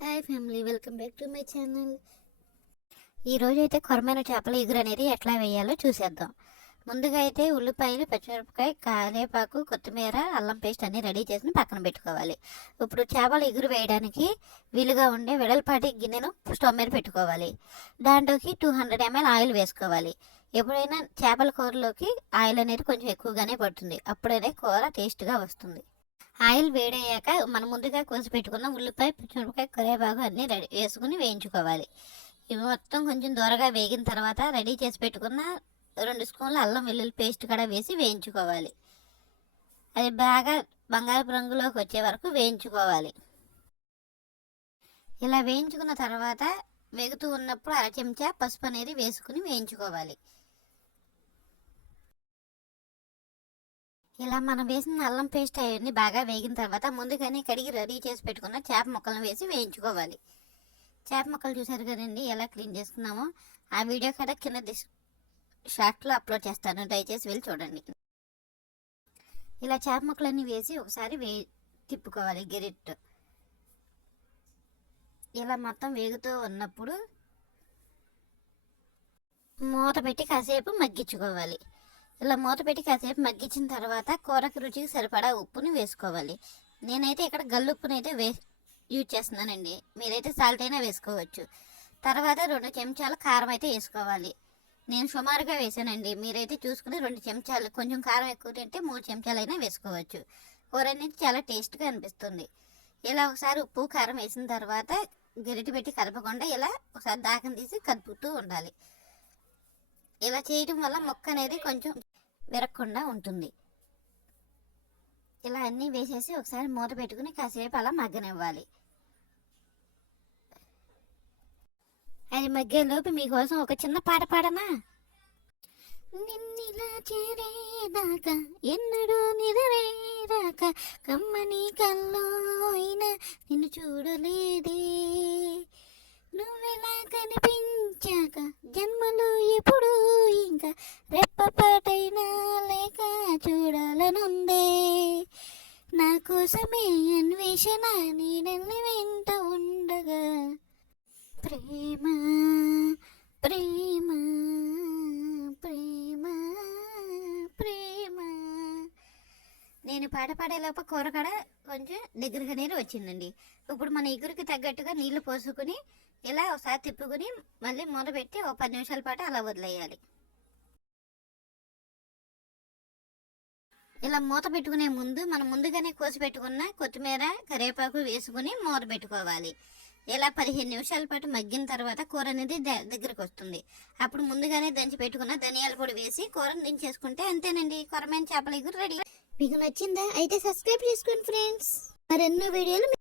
Hi family welcome back to my channel. ఈరోజు అయితే కొరమైన చేపల ఎగురు అనేది ఎట్లా వేయాలో చూసేద్దాం. ముందుగా అయితే ఉల్లిపాయలు పచ్చిమిరపకాయ కరివేపాకు కొత్తిమీర అల్లం పేస్ట్ అన్ని రెడీ చేసి పక్కన పెట్టుకోవాలి. ఇప్పుడు చేపల ఎగురు వేయడానికి వీలుగా ఉండే వెడల్పాటి గిన్నెను స్టవ్ మీద పెట్టుకోవాలి. దాంట్లోకి టూ హండ్రెడ్ ఎంఎల్ ఆయిల్ వేసుకోవాలి. ఎప్పుడైనా చేపల కూరలోకి ఆయిల్ అనేది కొంచెం ఎక్కువగానే పడుతుంది. అప్పుడైనా కూర టేస్ట్గా వస్తుంది. ఆయిల్ వేడయ్యాక మనం ముందుగా కోసి పెట్టుకున్న ఉల్లిపాయ పచ్చిమిరపకాయ కరివేపాకు అన్నీ రెడీ వేసుకుని వేయించుకోవాలి. ఇవి మొత్తం కొంచెం దూరగా వేగిన తర్వాత రెడీ చేసి పెట్టుకున్న రెండు స్పూన్ల అల్లం వెల్లుల్లి పేస్ట్ కూడా వేసి వేయించుకోవాలి. అది బాగా బంగారపు రంగులోకి వచ్చే వరకు వేయించుకోవాలి. ఇలా వేయించుకున్న తర్వాత వేగుతూ ఉన్నప్పుడు అర చెంచా పసుపు అనేది వేసుకుని వేయించుకోవాలి. ఇలా మనం వేసిన అల్లం పేస్ట్ అవన్నీ బాగా వేగిన తర్వాత ముందుగానే కడిగి రెడీ చేసి పెట్టుకున్న చేప ముక్కలను వేసి వేయించుకోవాలి. చేప ముక్కలు చూసారు కదండి ఎలా క్లీన్ చేసుకున్నామో? ఆ వీడియో కూడా కింద డిస్ షార్ట్లో అప్లోడ్ చేస్తాను. దయచేసి వెళ్ళి చూడండి. ఇలా చేప ముక్కలన్నీ వేసి ఒకసారి వే తిప్పుకోవాలి గెరిట్. ఇలా మొత్తం వేగుతూ ఉన్నప్పుడు మూత పెట్టి కాసేపు మగ్గించుకోవాలి. ఇలా మూత పెట్టి కాసేపు మగ్గించిన తర్వాత కూరకు రుచికి సరిపడా ఉప్పుని వేసుకోవాలి. నేనైతే ఇక్కడ గల్లుప్పుని అయితే వే యూజ్ చేస్తున్నానండి. మీరైతే సాల్ట్ అయినా వేసుకోవచ్చు. తర్వాత రెండు చెంచాలు కారం అయితే వేసుకోవాలి. నేను సుమారుగా వేసానండి. మీరైతే చూసుకుని రెండు చెంచాలు కొంచెం కారం ఎక్కువ తింటే మూడు చెంచాలు అయినా వేసుకోవచ్చు. కూర అనేది చాలా టేస్ట్గా అనిపిస్తుంది. ఇలా ఒకసారి ఉప్పు కారం వేసిన తర్వాత గరిటె పెట్టి కలపకుండా ఇలా ఒకసారి దాకం తీసి కలుపుతూ ఉండాలి. ఇలా చేయటం వల్ల మొక్క అనేది కొంచెం విరగకుండా ఉంటుంది. ఇలా అన్నీ వేసేసి ఒకసారి మూత పెట్టుకుని కాసేపు అలా మగ్గనివ్వాలి. అది మగ్గేలోపు మీకోసం ఒక చిన్న పాట పాడనా? నిన్నిలా చేరేదాకా ఎన్నడూ నిదరేదాకా కమ్మని కల్లో అయినా రెప్పపాటైనా లేక చూడాలనుందే. నా కోసమే అన్వేషణ నీడల్ని వెంట ఉండగా. ప్రేమ ప్రేమ ప్రేమ ప్రేమ. నేను పాట పాడేలోపు కూర కొంచెం దగ్గరగా నీరు వచ్చిందండి. ఇప్పుడు మన ఎగురికి తగ్గట్టుగా నీళ్ళు పోసుకుని ఇలా ఒకసారి తిప్పుకుని మళ్ళీ మూత పెట్టి ఒక పది నిమిషాల పాటు అలా వదిలేయాలి. ఇలా మూత పెట్టుకునే ముందు మనం ముందుగానే కోసి పెట్టుకున్న కొత్తిమీర కరివేపాకు వేసుకుని మూత పెట్టుకోవాలి. ఇలా పదిహేను నిమిషాల పాటు మగ్గిన తర్వాత కూర అనేది ద- దగ్గరికి వస్తుంది. అప్పుడు ముందుగానే దంచి పెట్టుకున్న ధనియాల పొడి వేసి కూరను దించేసుకుంటే అంతేనండి. కొరమైన చేపల ఎగురు రెడీ. మీకు నచ్చిందా అయితే సబ్స్క్రైబ్ చేసుకోండి ఫ్రెండ్స్. మరెన్నో వీడియోలు